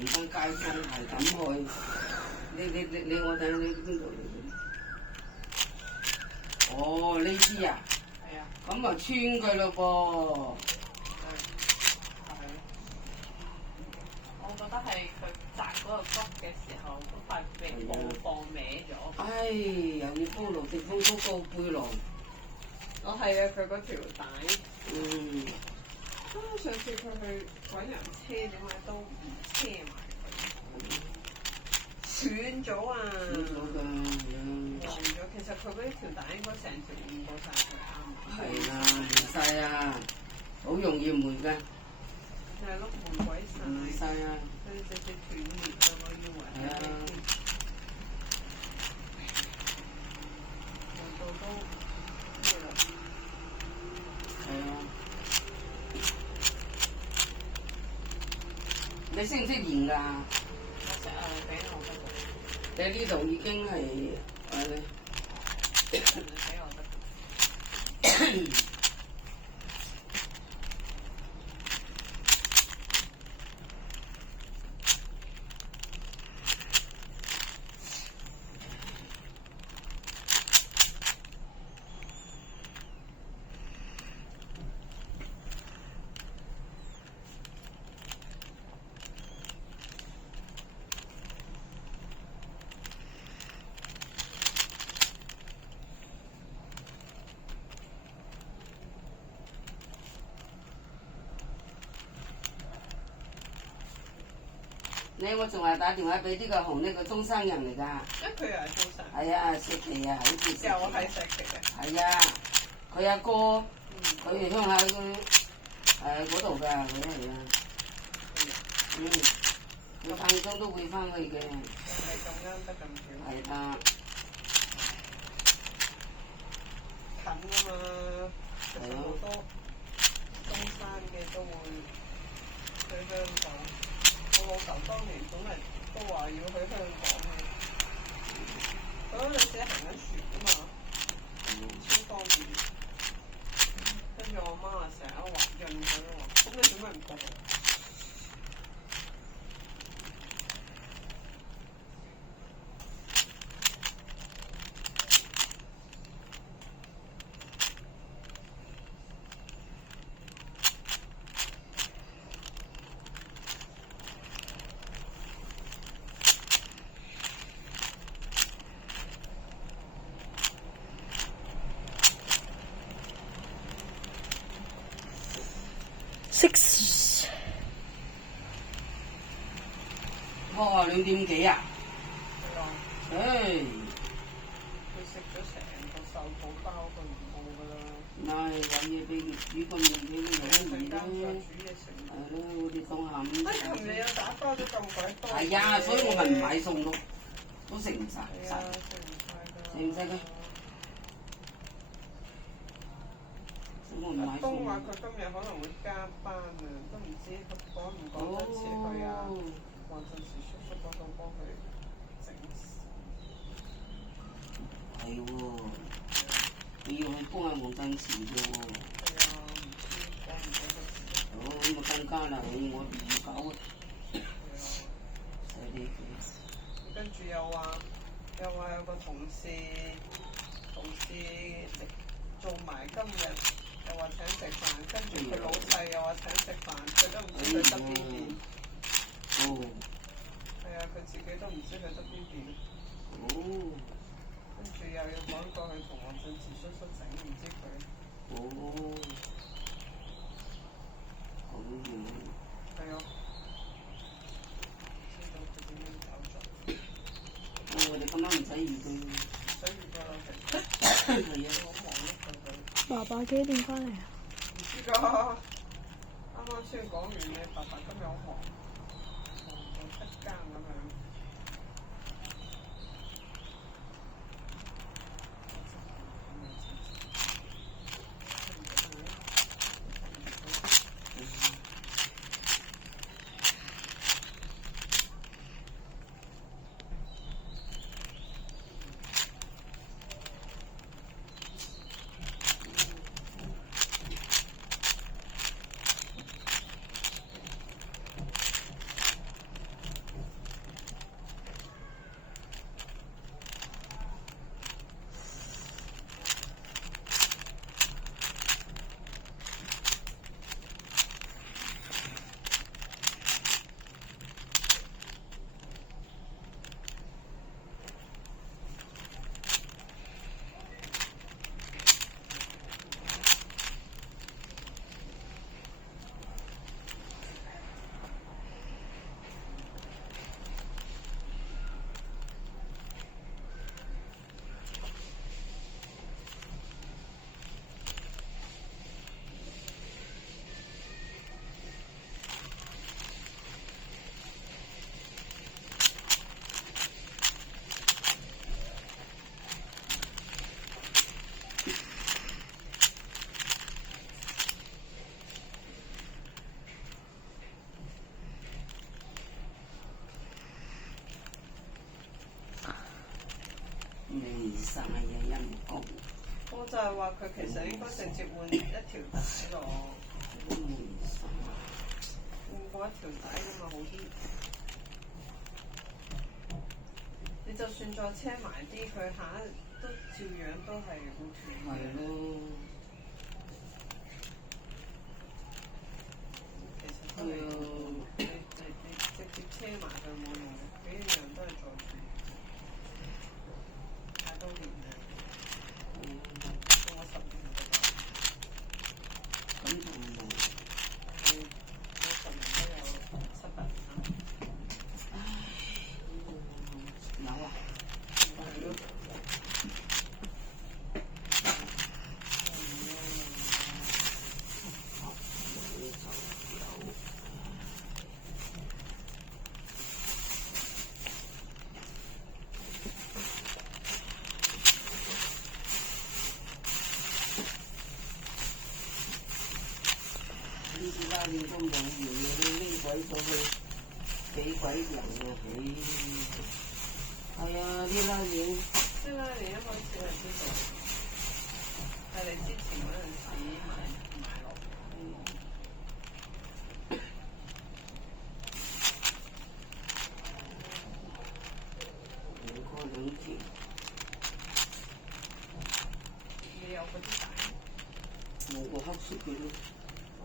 倫敦街坊係咁去。你我睇你邊度嚟嘅？哦，呢支啊？係啊。咁啊穿佢咯噃。我覺得係佢摘嗰個骨嘅時候，嗰塊布放歪咗。唉，又要幫盧迪峰嗰個背囊。哦，係啊，佢嗰條帶。嗯。上次佢去揾人車，點解都唔車埋佢？斷咗啊！斷咗㗎，斷咗。其實佢嗰啲條帶應該成條換過晒佢啱。係啦，換晒啊！好容易換㗎。係咯，換鬼晒。換晒啊！佢直接斷裂啊！我以為。係啊。度都咩啦？係啊。你識唔識研㗎？我識啊，俾我得。你呢度已經係俾我得。我仲係打電話俾呢個紅呢個中山人嚟㗎。佢又係中山。係啊，石岐啊，好似石岐。又係石岐嘅。係啊，佢阿哥，佢哋鄉下佢嗰度㗎，佢係啊。佢間中都會翻去嘅。係咁啱得咁巧。係啦。近啊嘛，其實好多中山嘅都會去香港。我老豆當年本嚟都話要去香港嘅，嗰陣時行緊船啊嘛，超方便。跟住我媽話成日都話潤佢咯喎，咁你做咩唔過嚟？哇，2點幾啊？係啊。佢食咗成個壽寶包，佢唔冇㗎啦。嗱，揾嘢俾佢煮個麵俾佢飲啦。煮嘢食。係咯，我哋當下午。琴日又打包咗咁鬼多。係啊，所以我咪唔買餸咯，都食唔晒。係啊，食唔晒㗎。食唔晒㗎。阿東話佢今日可能會加班啊，都唔知趕唔趕得切去啊。黃振時叔叔嗰度幫佢整。係喎，你要去幫阿黃振時啫喎。係啊，唔知趕唔趕得切。咁啊更加啦，我唔搞啊。係啊。犀利嘅。跟住又話有個同事做埋今日。又話請食飯，跟住佢老細又話請食飯，佢都唔知佢得邊邊。哦。係啊，佢自己都唔知佢得邊邊。哦。跟住又要趕過去同黃俊慈叔叔整，唔知佢。哦。咁樣。係啊。知道佢點樣搞作。我哋今晚唔使預佢。唔使預㗎啦，其實。係啊，好忙碌㗎佢。爸爸幾點翻嚟啊？唔知㗎，啱啱先講完你爸爸今日好忙，忙到7更咁樣。我就係話佢其實應該直接換一條帶咯，換過一條帶咁咪好啲。你就算再車埋啲，佢下一都照樣都係好斷嘅。係咯。其實都係你直接車埋佢冇用嘅，幾樣都係再斷。太多年啦，過10年㗎啦。咁就唔同。係過10年都有7、8年啦。唉，有啊。係咯。呢啲拉鏈都冇用嘅，你拎鬼咗去俾鬼人啊！係啊，啲拉鏈。即係咧，你一開始係知道，係你之前嗰陣時買落。兩個兩條。你有嗰啲帶？冇個黑色嘅咯。哦。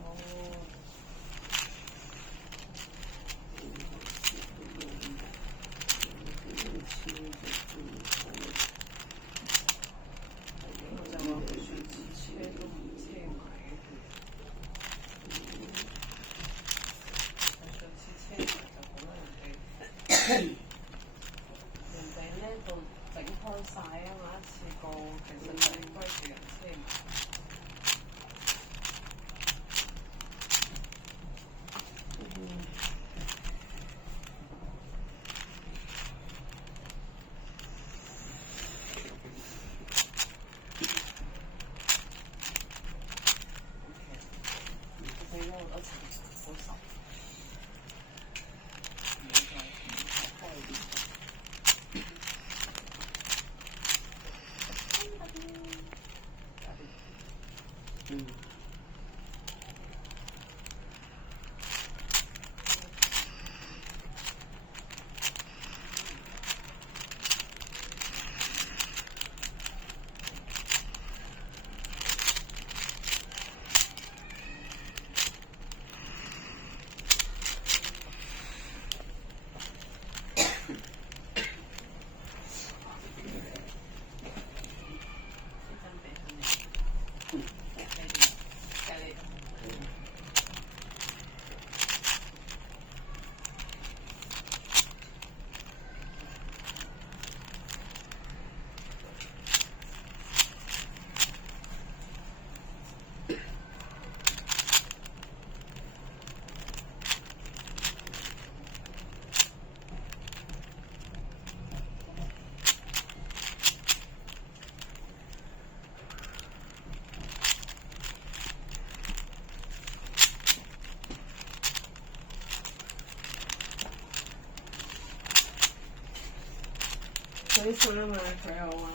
我就話佢上次車都唔車埋嘅，上次車埋就好啦，人哋呢度整開晒啊嘛，一次過其實就應該住人車埋。嗯。水款啊嘛，佢又話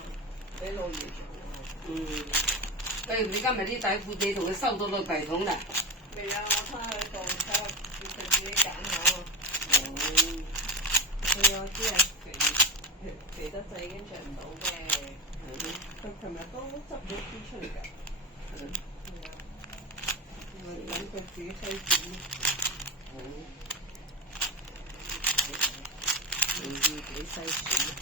俾老爺做喎。不如你今日啲底褲你同佢收到個櫃桶啦。未啊，我翻去度睇下，佢自己揀下喎。佢有啲係肥得滯已經着唔到嘅。佢琴日都執咗啲出嚟㗎。我等佢自己篩選。你自己篩選。